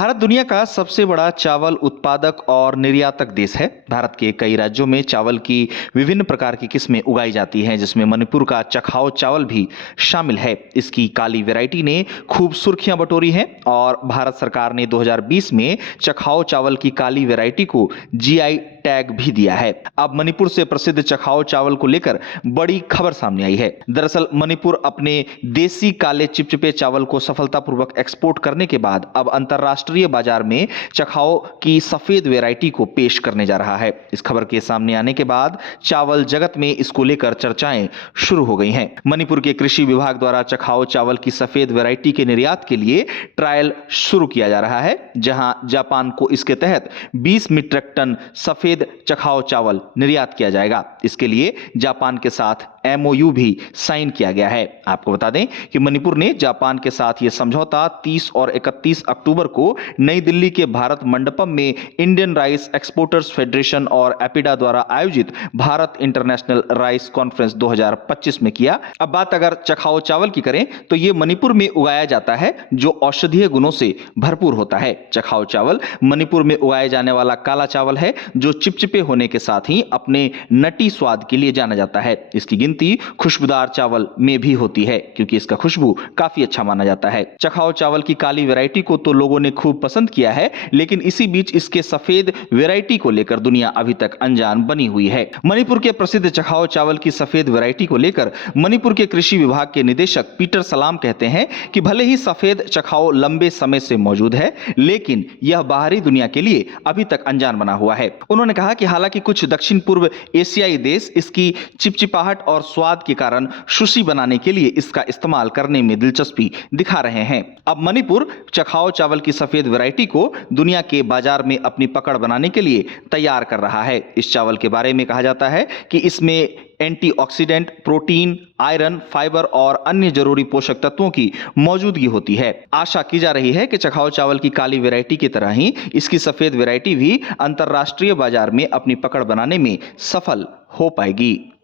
भारत दुनिया का सबसे बड़ा चावल उत्पादक और निर्यातक देश है। भारत के कई राज्यों में चावल की विभिन्न प्रकार की किस्में उगाई जाती हैं, जिसमें मणिपुर का चखाओ चावल भी शामिल है। इसकी काली वैरायटी ने खूब सुर्खियां बटोरी हैं और भारत सरकार ने 2020 में चखाओ चावल की काली वैरायटी को जीआई टैग भी दिया है। अब मणिपुर से प्रसिद्ध चखाओ चावल को लेकर बड़ी खबर सामने आई है। दरअसल मणिपुर अपने देसी काले चिपचिपे चावल को सफलतापूर्वक एक्सपोर्ट करने के बाद अब अंतरराष्ट्रीय बाजार में चखाओ की सफेद वैरायटी को पेश करने जा रहा है। इस खबर के सामने आने के बाद चावल जगत में इसको लेकर चर्चाएं शुरू हो गई हैं। मणिपुर के कृषि विभाग द्वारा चखाओ चावल की सफेद वैरायटी के निर्यात के लिए ट्रायल शुरू किया जा रहा है, जहां जापान को इसके तहत 20 मीट्रिक टन सफेद चखाओ चावल निर्यात किया जाएगा। इसके लिए जापान के साथ एमओयू भी साइन किया गया है। आपको बता दें कि मणिपुर ने जापान के साथ यह समझौता 30 और 31 अक्टूबर को नई दिल्ली के भारत मंडपम में इंडियन राइस एक्सपोर्टर्स फेडरेशन और एपिडा द्वारा आयोजित भारत इंटरनेशनल राइस कॉन्फ्रेंस 2025 में किया। अब बात अगर चखाओ चावल की करें तो यह मणिपुर में उगाया जाता है, जो औषधीय गुणों से भरपूर होता है। चखाओ चावल मणिपुर में उगाए जाने वाला काला चावल है, जो चिपचिपे होने के साथ ही अपने नटी स्वाद के लिए जाना जाता है। इसकी गिनती खुशबूदार चावल में भी होती है, क्योंकि इसका खुशबू काफी अच्छा माना जाता है। चखाओ चावल की काली वैरायटी को तो लोगों ने खूब पसंद किया है, लेकिन इसी बीच इसके सफेद वैरायटी को लेकर दुनिया अभी तक अनजान बनी हुई है। मणिपुर के प्रसिद्ध चखाओ चावल की सफेद वैरायटी को लेकर मणिपुर के कृषि विभाग के निदेशक पीटर सलाम कहते हैं कि भले ही सफेद चखाओ लंबे समय से मौजूद है, लेकिन यह बाहरी दुनिया के लिए अभी तक अनजान बना हुआ है। उन्होंने कहा कि हालांकि कुछ दक्षिण पूर्व एशियाई देश इसकी चिपचिपाहट और स्वाद के कारण सुशी बनाने के लिए इसका इस्तेमाल करने में दिलचस्पी दिखा रहे हैं। अब मणिपुर चखाओ चावल की सफेद वैरायटी को दुनिया के बाजार में अपनी पकड़ बनाने के लिए तैयार कर रहा है। इस चावल के बारे में कहा जाता है कि इसमें एंटीऑक्सीडेंट, प्रोटीन, आयरन, फाइबर और अन्य जरूरी पोषक तत्वों की मौजूदगी होती है। आशा की जा रही है कि चखाओ चावल की काली वैरायटी की तरह ही इसकी सफेद वैरायटी भी अंतरराष्ट्रीय बाजार में अपनी पकड़ बनाने में सफल हो पाएगी।